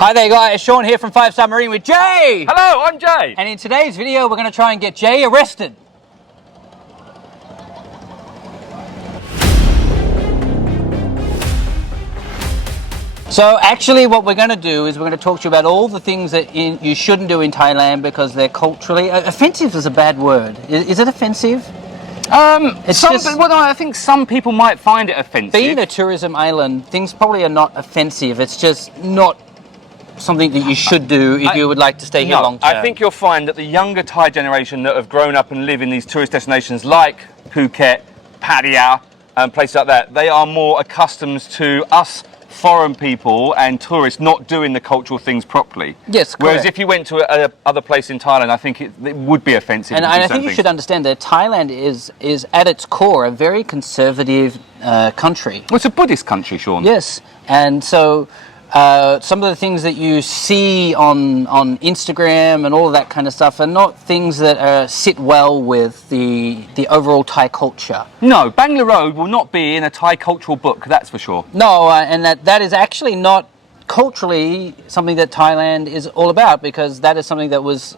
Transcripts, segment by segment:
Hi there guys, Shaun here from 5 Star Marine with Jay! Hello, I'm Jay! And in today's video we're going to try and get Jay arrested. So actually what we're going to do is we're going to talk to you about all the things that you shouldn't do in Thailand because they're culturally... offensive is a bad word. Is it offensive? I think some people might find it offensive. Being a tourism island, things probably are not offensive. It's just not something that you should do if you would like to stay here long term. I think you'll find that the younger Thai generation that have grown up and live in these tourist destinations like Phuket, Pattaya, and places like that, they are more accustomed to us foreign people and tourists not doing the cultural things properly. Yes, correct. Whereas if you went to other place in Thailand, I think it would be offensive. And I think you should understand that Thailand is at its core a very conservative country. Well, it's a Buddhist country, Shaun. Yes, and so some of the things that you see on Instagram and all of that kind of stuff are not things that sit well with the overall Thai culture. No, Bangla Road will not be in a Thai cultural book, that's for sure. No, and that is actually not culturally something that Thailand is all about, because that is something that was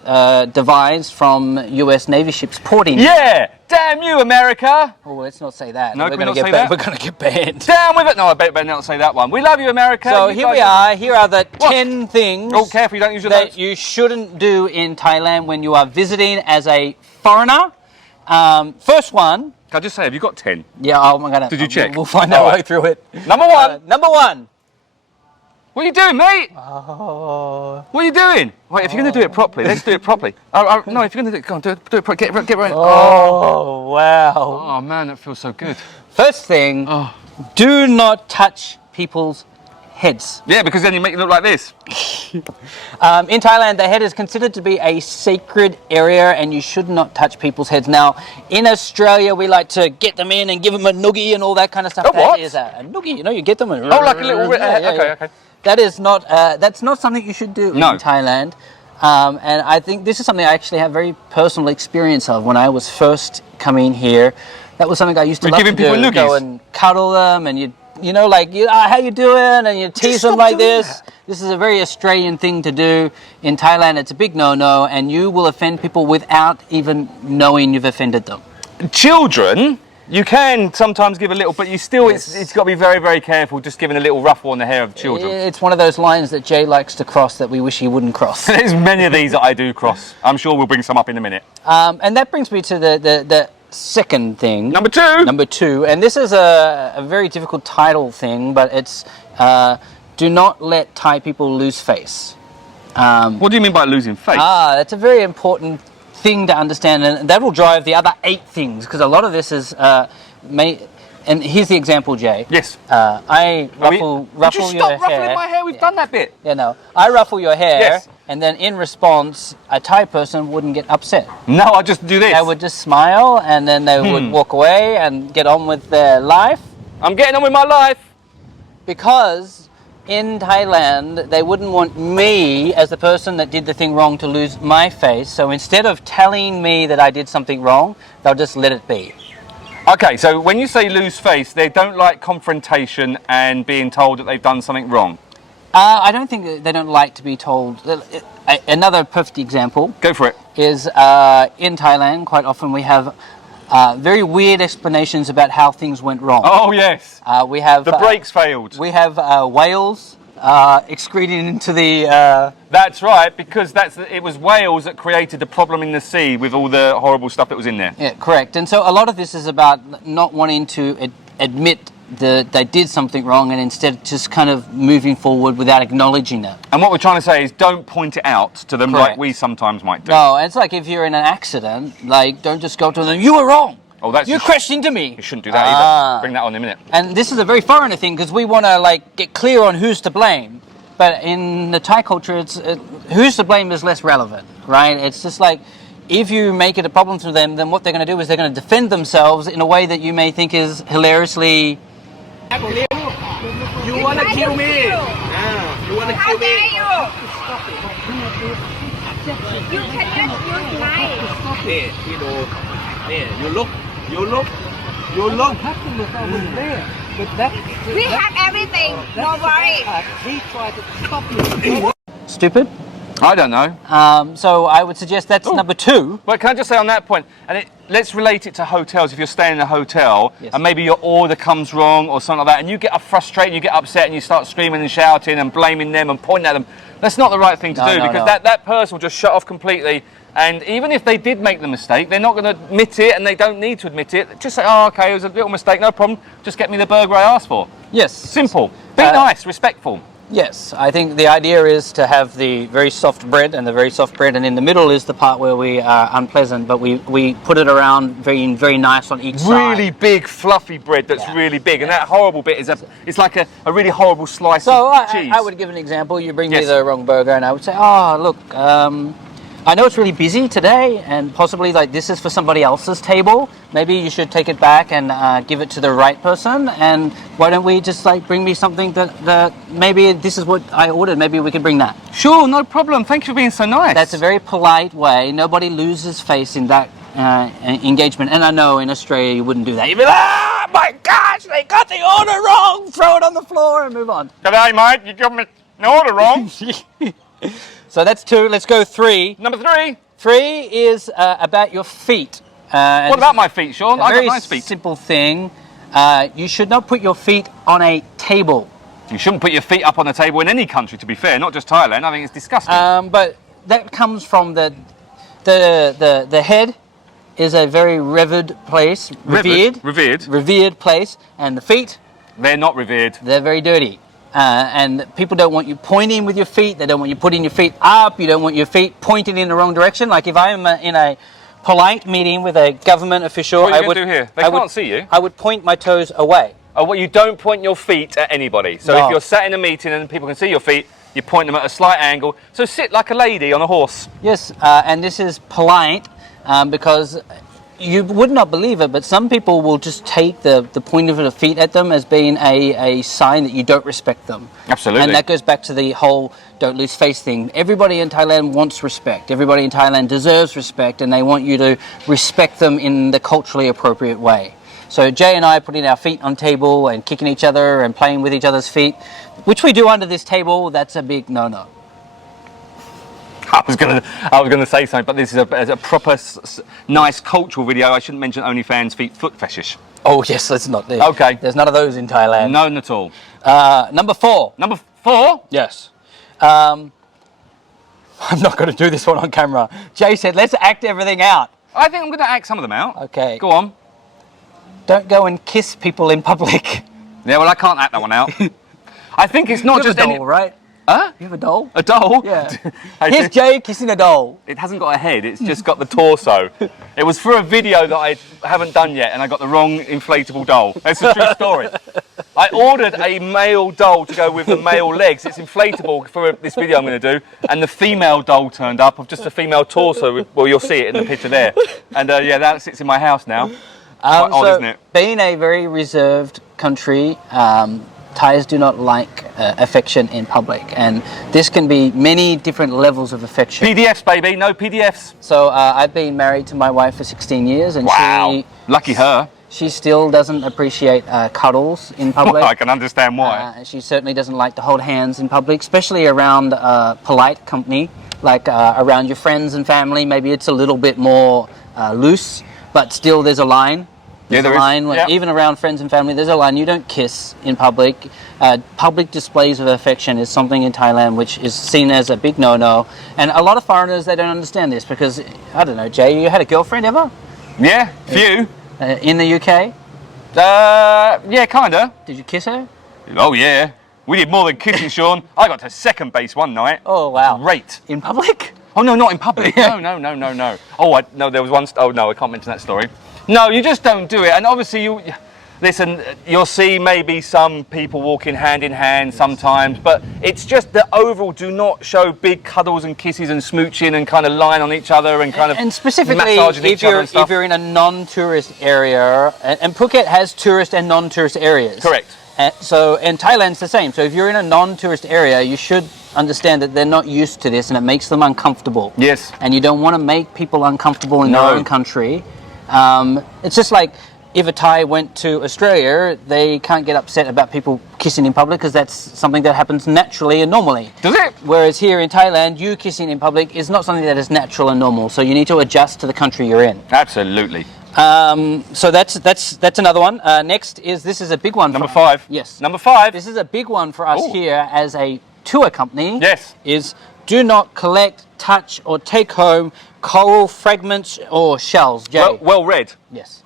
devised from US Navy ships porting. Yeah! Damn you, America! Oh, let's not say that. No, we're going to get that? We're going to get banned. Down with it! No, I better not say that one. We love you, America. So you here we are. Here are the 10 things oh, careful, you don't use your that notes. you shouldn't do in Thailand when you are visiting as a foreigner. First one. Can I just say, have you got 10? Yeah, I'm going to... Did you check? We'll find our way through it. Number one. Number one. What are you doing, mate? Oh. What are you doing? Wait, if you're going to do it properly, let's do it properly. No, if you're going to do it, go on, do it properly. Get right. Oh, wow. Oh, man, that feels so good. First thing, do not touch people's heads. Yeah, because then you make it look like this. In Thailand, the head is considered to be a sacred area and you should not touch people's heads. Now, in Australia, we like to get them in and give them a noogie and all that kind of stuff. A what? That is a noogie, you know, you get them and... Oh, like a little... Okay. That is not, that's not something you should do in Thailand. And I think this is something I actually have very personal experience of. When I was first coming here, that was something I used to love to do. People noogies. Go and cuddle them and you know, like, how you doing? And you tease them like this. This is a very Australian thing to do. In Thailand, it's a big no-no, and you will offend people without even knowing you've offended them. Children, you can sometimes give a little, but you still, it's got to be very, very careful just giving a little ruffle on the hair of children. It's one of those lines that Jay likes to cross that we wish he wouldn't cross. There's many of these that I do cross. I'm sure we'll bring some up in a minute. And that brings me to the second thing. Number two, and this is a very difficult title thing, but it's do not let Thai people lose face. What do you mean by losing face? That's a very important thing to understand, and that will drive the other 8 things, because a lot of this is and here's the example, Jay. Yes. I ruffle your hair. Stop ruffling my hair? We've done that bit. Yeah, no. I ruffle your hair, yes. And then in response, a Thai person wouldn't get upset. No, I just do this. They would just smile, and then they would walk away and get on with their life. I'm getting on with my life. Because in Thailand, they wouldn't want me, as the person that did the thing wrong, to lose my face. So instead of telling me that I did something wrong, they'll just let it be. Okay, so when you say lose face, they don't like confrontation and being told that they've done something wrong. I don't think they don't like to be told. Another perfect example. Go for it. Is in Thailand, quite often we have very weird explanations about how things went wrong. Oh, yes. We have... The brakes failed. We have whales excreting into the... That's right, because it was whales that created the problem in the sea with all the horrible stuff that was in there. Yeah, correct. And so a lot of this is about not wanting to admit that they did something wrong, and instead just kind of moving forward without acknowledging it. And what we're trying to say is don't point it out to them Correct. like we sometimes might do. No, it's like if you're in an accident, like, don't just go to them, you were wrong. Oh, you crashed into me. You shouldn't do that either. Bring that on in a minute. And this is a very foreigner thing, because we want to, like, get clear on who's to blame. But in the Thai culture, who's to blame is less relevant, right? It's just like, if you make it a problem to them, then what they're going to do is they're going to defend themselves in a way that you may think is hilariously... You wanna kill me? You wanna kill me? You cannot use knife. You look. You look. You look. We have everything. No worry. He tried to stop you. Stupid. I don't know. So I would suggest that's number 2. But can I just say on that point, and let's relate it to hotels. If you're staying in a hotel Yes. and maybe your order comes wrong or something like that, and you get frustrated, you get upset, and you start screaming and shouting and blaming them and pointing at them, that's not the right thing to do, because that person will just shut off completely. And even if they did make the mistake, they're not going to admit it, and they don't need to admit it. Just say, oh, okay, it was a little mistake, no problem. Just get me the burger I asked for. Yes. Simple. Be nice, respectful. Yes, I think the idea is to have the very soft bread, and in the middle is the part where we are unpleasant, but we put it around very nice on each side. Really big, fluffy bread that's really big, and that horrible bit is it's like a really horrible slice So of cheese. I would give an example. You bring me the wrong burger, and I would say, oh, look, I know it's really busy today, and possibly like this is for somebody else's table. Maybe you should take it back and give it to the right person. And why don't we just like bring me something that maybe this is what I ordered. Maybe we can bring that. Sure, no problem. Thank you for being so nice. That's a very polite way. Nobody loses face in that engagement. And I know in Australia you wouldn't do that. You'd be like, oh my gosh, they got the order wrong. Throw it on the floor and move on. G'day, mate. You got me an order wrong. So that's 2. Let's go 3. Number 3. 3 is about your feet. What about my feet, Shaun? I got nice feet. Simple thing. You should not put your feet on a table. You shouldn't put your feet up on a table in any country, to be fair, not just Thailand. I think it's disgusting. But that comes from the head is a very revered place, revered place, and the feet, they're not revered. They're very dirty. And people don't want you pointing with your feet. They don't want you putting your feet up. You don't want your feet pointing in the wrong direction. Like if I'm in a polite meeting with a government official, what are you going to do here? They can't see you. I would point my toes away. Oh, well, you don't point your feet at anybody. So if you're sat in a meeting and people can see your feet, you point them at a slight angle. So sit like a lady on a horse. Yes, and this is polite because you would not believe it, but some people will just take the point of the feet at them as being a sign that you don't respect them. Absolutely. And that goes back to the whole don't lose face thing. Everybody in Thailand wants respect. Everybody in Thailand deserves respect, and they want you to respect them in the culturally appropriate way. So Jay and I putting our feet on table and kicking each other and playing with each other's feet, which we do under this table, that's a big no-no. I was gonna say something, but this is a proper nice cultural video. I shouldn't mention OnlyFans feet foot fetish. Oh yes, let's not. Okay. There's none of those in Thailand. None at all. Number 4. Number 4? Yes. I'm not going to do this one on camera. Jay said, let's act everything out. I think I'm going to act some of them out. Okay. Go on. Don't go and kiss people in public. Yeah, well, I can't act that one out. I think it's not You have just a doll, right? Huh? You have a doll? A doll? Yeah. Here's Jay kissing a doll. It hasn't got a head, it's just got the torso. It was for a video that I haven't done yet, and I got the wrong inflatable doll. It's a true story. I ordered a male doll to go with the male legs. It's inflatable for this video I'm going to do, and the female doll turned up of just a female torso. Well, you'll see it in the picture there. And yeah, that sits in my house now. Quite odd, isn't it? Being a very reserved country, Thais do not like affection in public, and this can be many different levels of affection. PDFs, baby, no PDFs. So I've been married to my wife for 16 years, and Lucky her. She still doesn't appreciate cuddles in public. Well, I can understand why. She certainly doesn't like to hold hands in public, especially around polite company, like around your friends and family. Maybe it's a little bit more loose, but still there's a line. There's a line. Even around friends and family, there's a line. You don't kiss in public. Public displays of affection is something in Thailand which is seen as a big no-no. And a lot of foreigners, they don't understand this because, I don't know, Jay, you had a girlfriend ever? Yeah, few. In the UK? Yeah, kinda. Did you kiss her? Oh yeah. We did more than kissing, Shaun. I got to second base one night. Oh wow. Great. In public? Oh no, not in public. No. Oh no, there was one. Oh no, I can't mention that story. No, you just don't do it. And obviously, you'll see maybe some people walking hand in hand sometimes, but it's just that overall, do not show big cuddles and kisses and smooching and kind of lying on each other and kind of and specifically massaging each other and stuff. If you're in a non-tourist area, and Phuket has tourist and non-tourist areas. Correct. And Thailand's the same. So if you're in a non-tourist area, you should understand that they're not used to this, and it makes them uncomfortable. Yes. And you don't want to make people uncomfortable in their own country. It's just like if a Thai went to Australia, they can't get upset about people kissing in public because that's something that happens naturally and normally. Does it? Whereas here in Thailand, you kissing in public is not something that is natural and normal. So you need to adjust to the country you're in. Absolutely. So that's another one. Next this is a big one. Number 5. Yes. Number 5. This is a big one for us Ooh. here as a tour company. Yes. Is do not collect, touch, or take home coral fragments or shells. Jay. Well read. Yes.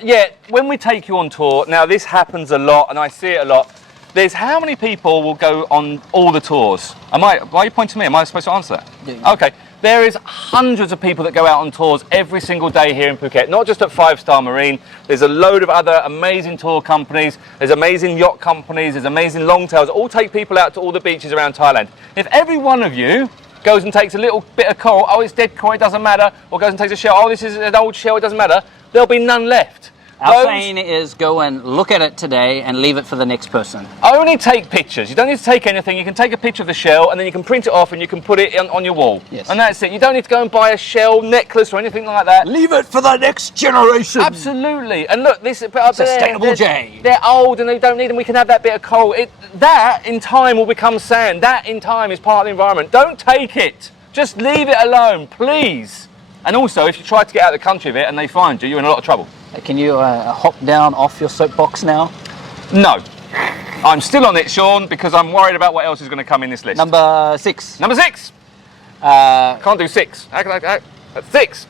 Yeah, when we take you on tour, now this happens a lot, and I see it a lot. There's how many people will go on all the tours? Why are you pointing to me? Am I supposed to answer that? Yeah. Okay. There is hundreds of people that go out on tours every single day here in Phuket, not just at 5 Star Marine. There's a load of other amazing tour companies. There's amazing yacht companies. There's amazing longtails. All take people out to all the beaches around Thailand. If every one of you goes and takes a little bit of coral, oh, it's dead coral, it doesn't matter, or goes and takes a shell, oh, this is an old shell, it doesn't matter, there'll be none left. Our saying is go and look at it today and leave it for the next person. Only take pictures. You don't need to take anything. You can take a picture of the shell and then you can print it off and you can put it on your wall. Yes. And that's it. You don't need to go and buy a shell necklace or anything like that. Leave it for the next generation. Absolutely. And look, this up Sustainable Jay. They're old and they don't need them. We can have that bit of coal. That in time will become sand. That in time is part of the environment. Don't take it. Just leave it alone, please. And also, if you try to get out of the country with it and they find you, you're in a lot of trouble. Can you hop down off your soapbox now? No. I'm still on it, Shaun, because I'm worried about what else is going to come in this list. Number 6. Number 6. Can't do 6. How can I? 6.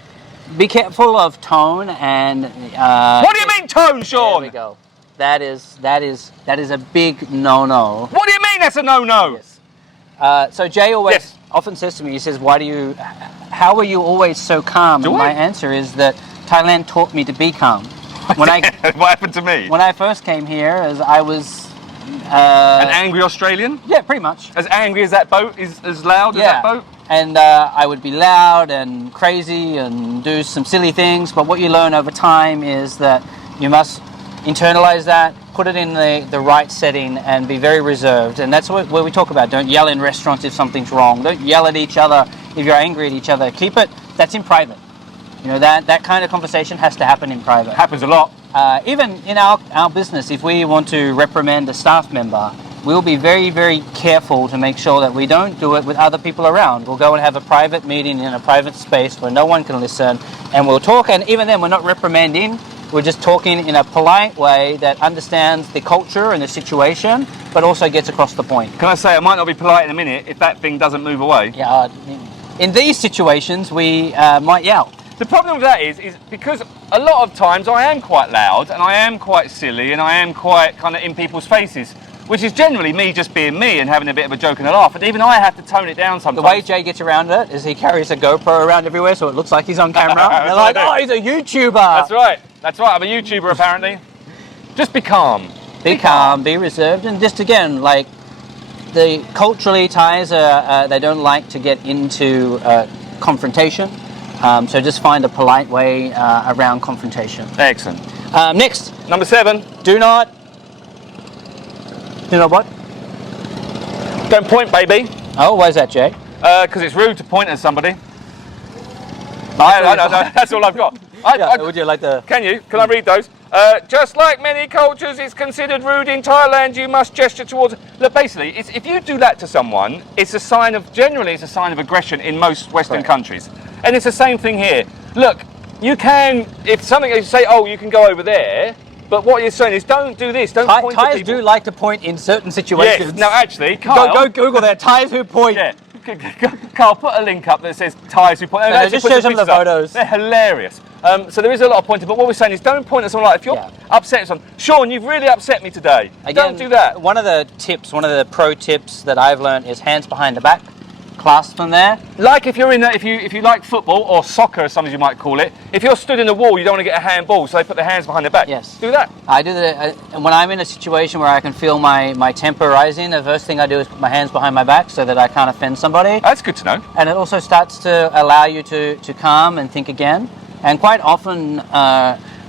Be careful of tone and. What do you mean tone, Shaun? There we go. That is a big no-no. What do you mean that's a no-no? Yes. So Jay always Yes. often says to me, he says, how are you always so calm? Do And I? my answer is that Thailand taught me to be calm. What happened to me? When I first came here, as I was An angry Australian? yeah, pretty much. As angry as that boat? As loud as that boat? And I would be loud and crazy and do some silly things. But what you learn over time is that you must internalize that, put it in the right setting, and be very reserved. And that's where we talk about. Don't yell in restaurants if something's wrong. Don't yell at each other if you're angry at each other. Keep it. That's in private. You know, that kind of conversation has to happen in private. Happens a lot. Even in our business, if we want to reprimand a staff member, we'll be very, very careful to make sure that we don't do it with other people around. We'll go and have a private meeting in a private space where no one can listen, and we'll talk. And even then, we're not reprimanding. We're just talking in a polite way that understands the culture and the situation, but also gets across the point. Can I say, I might not be polite in a minute if that thing doesn't move away. Yeah. In these situations, we might yell. The problem with that is because a lot of times I am quite loud and I am quite silly and I am quite kind of in people's faces, which is generally me just being me and having a bit of a joke and a laugh. And even I have to tone it down sometimes. The way Jay gets around it is he carries a GoPro around everywhere, so it looks like he's on camera. They're like, oh, he's a YouTuber. That's right. That's right. I'm a YouTuber apparently. Just be calm. Be calm, be reserved, and just again, like culturally, Thais they don't like to get into confrontation. So just find a polite way around confrontation. Excellent. Next, Number 7. do not what? Don't point, baby. Oh, why is that, Jay? Because it's rude to point at somebody. I know, that's all I've got. Would you like to? Can you? Can I read those? Just like many cultures, it's considered rude in Thailand. You must gesture towards. Look, basically, if you do that to someone, generally it's a sign of aggression in most Western countries, and it's the same thing here. Look, you say, oh, you can go over there, but what you're saying is don't do this. Don't point to Thais people. do like to point in certain situations. Yes. No, actually, Kyle, go Google that. Thais who point. Yeah. Carl, put a link up that says Thais who point. No, just show some of the photos. They're hilarious. So there is a lot of pointing, but what we're saying is don't point at someone like if you're upset at someone. Shaun, you've really upset me today. Again, don't do that. One of the pro tips that I've learned is hands behind the back, clasp them there. Like if you like football or soccer, as some of you might call it, if you're stood in the wall, you don't want to get a handball, so they put their hands behind their back. Yes. Do that. I do that when I'm in a situation where I can feel my temper rising. The first thing I do is put my hands behind my back so that I can't offend somebody. That's good to know. And it also starts to allow you to calm and think again. And quite often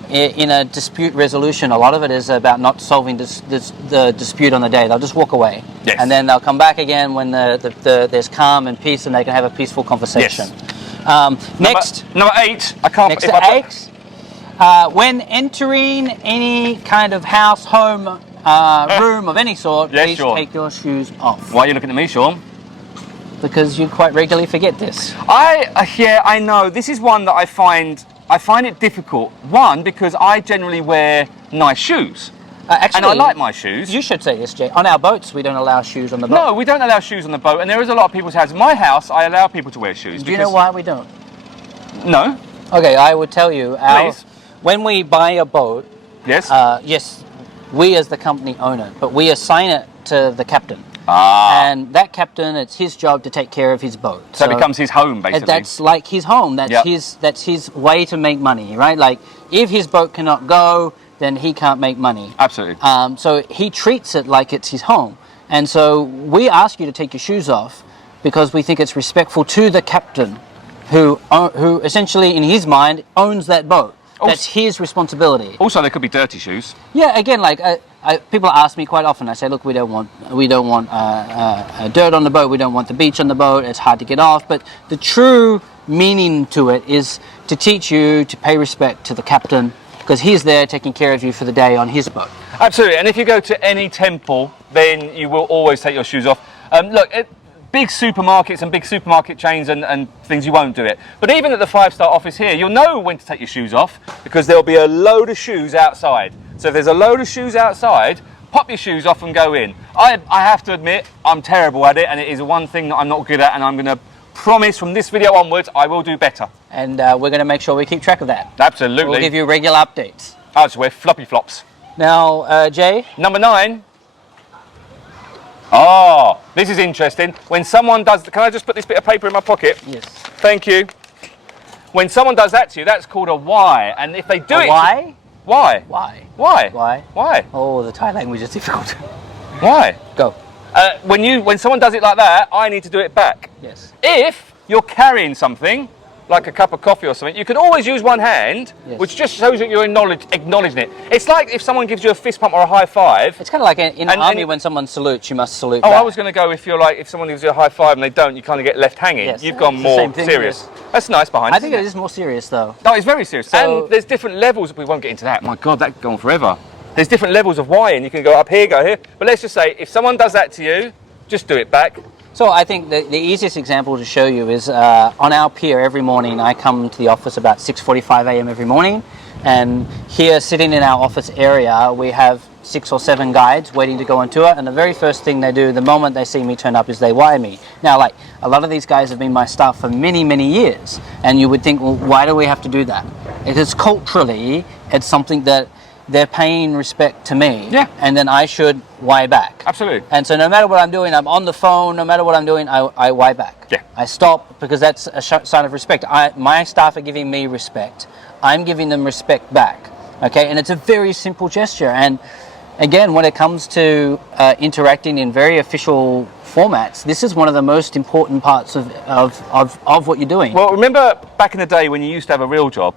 in a dispute resolution, a lot of it is about not solving the dispute on the day. They'll just walk away. Yes. And then they'll come back again when there's calm and peace and they can have a peaceful conversation. Yes. Next. Number 8. I can't. Next if to I put- 8. When entering any kind of house, home, room of any sort, Yes, please Shaun. take your shoes off. Why are you looking at me, Shaun? Because you quite regularly forget this. Yeah, I know. This is one that I find it difficult. One, because I generally wear nice shoes. Actually, And I like my shoes. You should say this, Jay. On our boats, we don't allow shoes on the boat. No, we don't allow shoes on the boat, and there is a lot of people's houses. My house, I allow people to wear shoes. Do you know why we don't? No. Okay, I would tell you. Please. When we buy a boat, Yes. yes, we as the company own it, but we assign it to the captain. And that captain, it's his job to take care of his boat. So it becomes his home, basically. That's like his home. That's Yep. that's his way to make money, right? Like if his boat cannot go, then he can't make money. Absolutely. So he treats it like it's his home. And so we ask you to take your shoes off because we think it's respectful to the captain who essentially in his mind owns that boat. That's his responsibility. Also, there could be dirty shoes. Yeah, again, like people ask me quite often. I say, look, we don't want dirt on the boat. We don't want the beach on the boat. It's hard to get off. But the true meaning to it is to teach you to pay respect to the captain because he's there taking care of you for the day on his boat. Absolutely. And if you go to any temple, then you will always take your shoes off. Look, big supermarkets and big supermarket chains and things, you won't do it. But even at the 5-star office here, you'll know when to take your shoes off because there'll be a load of shoes outside. So if there's a load of shoes outside, pop your shoes off and go in. I have to admit, I'm terrible at it, and it is one thing that I'm not good at, and I'm going to promise from this video onwards, I will do better. And we're going to make sure we keep track of that. Absolutely. We'll give you regular updates. I just wear floppy flops. Now, Jay? Number 9. Oh, this is interesting. When someone does, can I just put this bit of paper in my pocket? Yes. Thank you. When someone does that to you, that's called a why. And if they do it... Why? Why? Why? Why? Why? Why? Oh, the Thai language is difficult. Why? Go. When someone does it like that, I need to do it back. Yes. If you're carrying something, like a cup of coffee or something, you can always use one hand, Yes. which just shows that you're acknowledging it. It's like if someone gives you a fist pump or a high five. It's kind of like in the And- army and- when someone salutes, you must salute Oh, back. I was going to go if someone gives you a high five and they don't, you kind of get left hanging. Yes. You've gone It's the more same thing, serious. yes. That's nice behind. I think it is more serious though. No, it's very serious. So- And there's different levels. We won't get into that. My God, that could go on forever. There's different levels of why, and you can go up here, go here. But let's just say, if someone does that to you, just do it back. So I think the easiest example to show you is on our pier every morning. I come to the office about 6:45 a.m. every morning, and here sitting in our office area we have 6 or 7 guides waiting to go on tour, and the very first thing they do the moment they see me turn up is they wire me. Now, like a lot of these guys have been my staff for many years, and you would think, well, why do we have to do that? It is culturally, it's something that they're paying respect to me, Yeah. and then I should wire back. Absolutely. And so no matter what I'm doing, I'm on the phone, no matter what I'm doing, I wire back. Yeah. I stop because that's a sign of respect. My staff are giving me respect. I'm giving them respect back. Okay, and it's a very simple gesture. And again, when it comes to interacting in very official formats, this is one of the most important parts of what you're doing. Well, remember back in the day when you used to have a real job?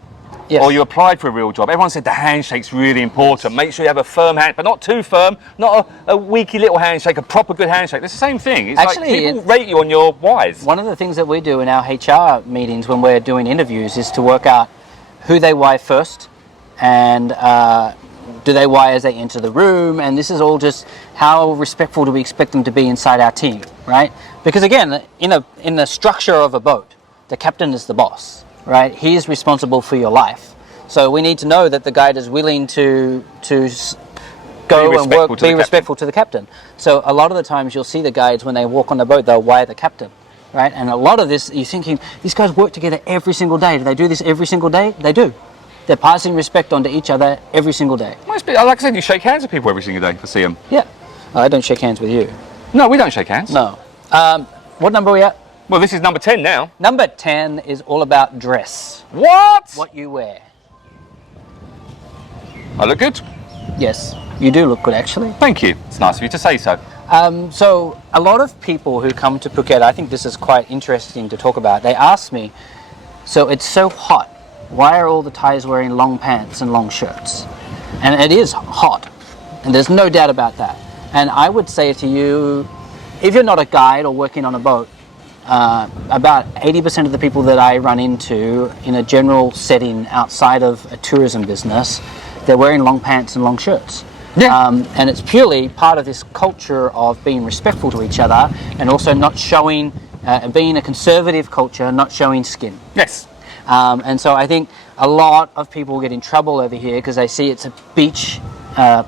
Yes. Or you applied for a real job, everyone said the handshake's really important. Make sure you have a firm hand, but not too firm, not a weaky little handshake, a proper good handshake. It's the same thing. It's Actually, like people rate you on your whys. One of the things that we do in our HR meetings when we're doing interviews is to work out who they wire first and do they wire as they enter the room, and this is all just how respectful do we expect them to be inside our team, right? Because again, in the structure of a boat, the captain is the boss, right? He is responsible for your life. So we need to know that the guide is willing to go and work, be respectful to the captain. So a lot of the times you'll see the guides when they walk on the boat, they'll wire the captain, right? And a lot of this, you're thinking, these guys work together every single day. Do they do this every single day? They do. They're passing respect on to each other every single day. Must be, like I said, you shake hands with people every single day if I see them. Yeah. I don't shake hands with you. No, we don't shake hands. No. What number are we at? Well, this is number 10 now. Number 10 is all about dress. What? What you wear. I look good. Yes, you do look good actually. Thank you. It's nice of you to say so. So a lot of people who come to Phuket, I think this is quite interesting to talk about. They ask me, so it's so hot, why are all the Thais wearing long pants and long shirts? And it is hot, and there's no doubt about that. And I would say to you, if you're not a guide or working on a boat, about 80% of the people that I run into in a general setting outside of a tourism business, they're wearing long pants and long shirts. Yeah. And it's purely part of this culture of being respectful to each other and also not showing, being a conservative culture, not showing skin. Yes. And so I think a lot of people get in trouble over here because they see it's a beach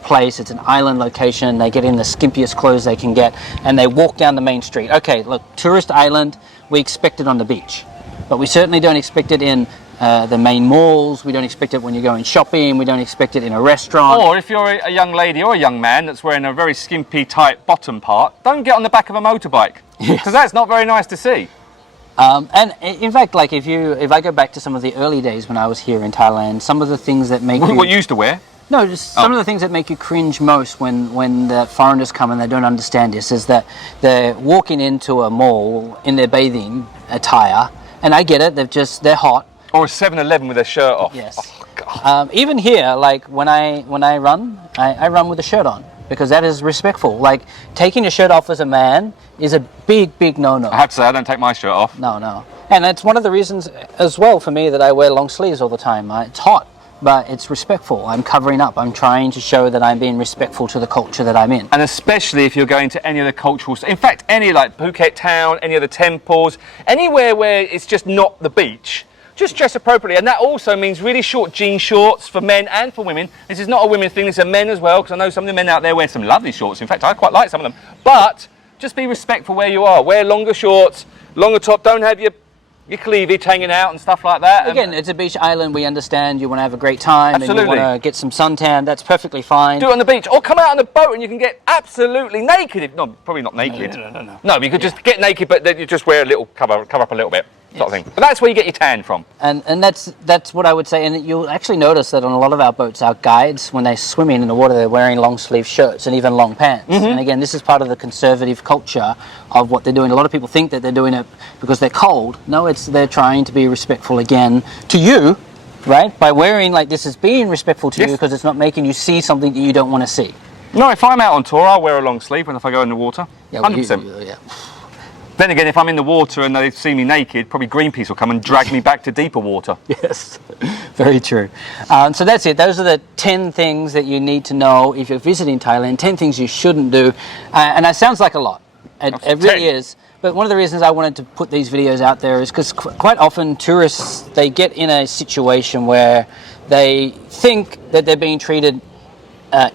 place, it's an island location, they get in the skimpiest clothes they can get and they walk down the main street. Okay, look, tourist island, we expect it on the beach, but we certainly don't expect it in the main malls, we don't expect it when you're going shopping, we don't expect it in a restaurant. Or if you're a young lady or a young man that's wearing a very skimpy, tight bottom part, don't get on the back of a motorbike, because that's not very nice to see. And in fact, like if I go back to some of the early days when I was here in Thailand, some of the things that make What you used to wear? No, just some of the things that make you cringe most when the foreigners come and they don't understand this is that they're walking into a mall in their bathing attire, and I get it, they're hot. Or a 7-Eleven with their shirt off. Yes. Oh, God. Even here, like when I run, I run with a shirt on because that is respectful. Like taking your shirt off as a man is a big no-no. I have to say, I don't take my shirt off. No. And that's one of the reasons as well for me that I wear long sleeves all the time. It's hot, but it's respectful. I'm covering up. I'm trying to show that I'm being respectful to the culture that I'm in. And especially if you're going to any of the cultural, in fact, any like Phuket town, any of the temples, anywhere where it's just not the beach, just dress appropriately. And that also means really short jean shorts for men and for women. This is not a women's thing, this is a men as well, because I know some of the men out there wear some lovely shorts. In fact, I quite like some of them. But just be respectful where you are. Wear longer shorts, longer top, don't have your cleavage hanging out and stuff like that. Again, it's a beach island. We understand you want to have a great time. Absolutely. And you want to get some suntan. That's perfectly fine. Do it on the beach, or come out on the boat and you can get absolutely naked. No, probably not naked. No. No, you could just get naked, but then you just wear a little cover up a little bit, sort of thing. But that's where you get your tan from. And that's what I would say. And you'll actually notice that on a lot of our boats, our guides, when they swim in the water, they're wearing long sleeve shirts and even long pants. And again, this is part of the conservative culture of what they're doing. A lot of people think that they're doing it because they're cold. No, they're trying to be respectful again to you, right? By wearing like this is being respectful to you because it's not making you see something that you don't want to see. No, if I'm out on tour, I'll wear a long sleeve when if I go in the water. 100%. Yeah. Then again, if I'm in the water and they see me naked, probably Greenpeace will come and drag me back to deeper water. Yes, very true. So that's it. Those are the 10 things that you need to know if you're visiting Thailand, 10 things you shouldn't do. And that sounds like a lot. It really is. But one of the reasons I wanted to put these videos out there is because quite often tourists, they get in a situation where they think that they're being treated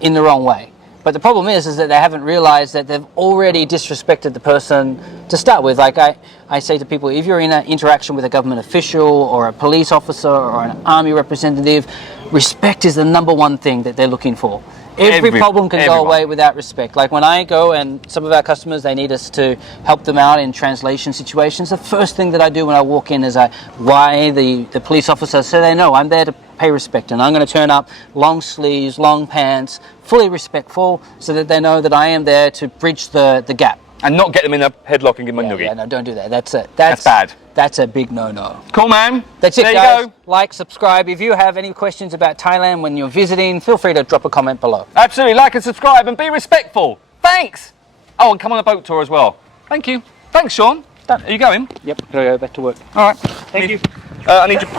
in the wrong way. But the problem is that they haven't realized that they've already disrespected the person to start with. Like I say to people, if you're in an interaction with a government official or a police officer or an army representative, respect is the #1 thing that they're looking for. Every problem can go away without respect. Like when I go and some of our customers, they need us to help them out in translation situations. The first thing that I do when I walk in is why the police officer, so they know I'm there to pay respect, and I'm going to turn up long sleeves, long pants, fully respectful, so that they know that I am there to bridge the gap. And not get them in a headlock and give them a noogie. Yeah, no, don't do that. That's bad. That's a big no-no. Cool, man. That's it, there guys. You go. Like, subscribe. If you have any questions about Thailand when you're visiting, feel free to drop a comment below. Absolutely. Like and subscribe and be respectful. Thanks. Oh, and come on a boat tour as well. Thank you. Thanks, Shaun. Are you going? Yep, gotta go back to work. All right. Thank you. I need your...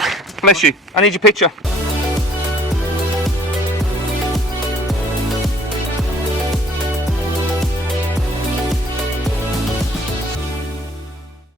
Bless you. I need your picture.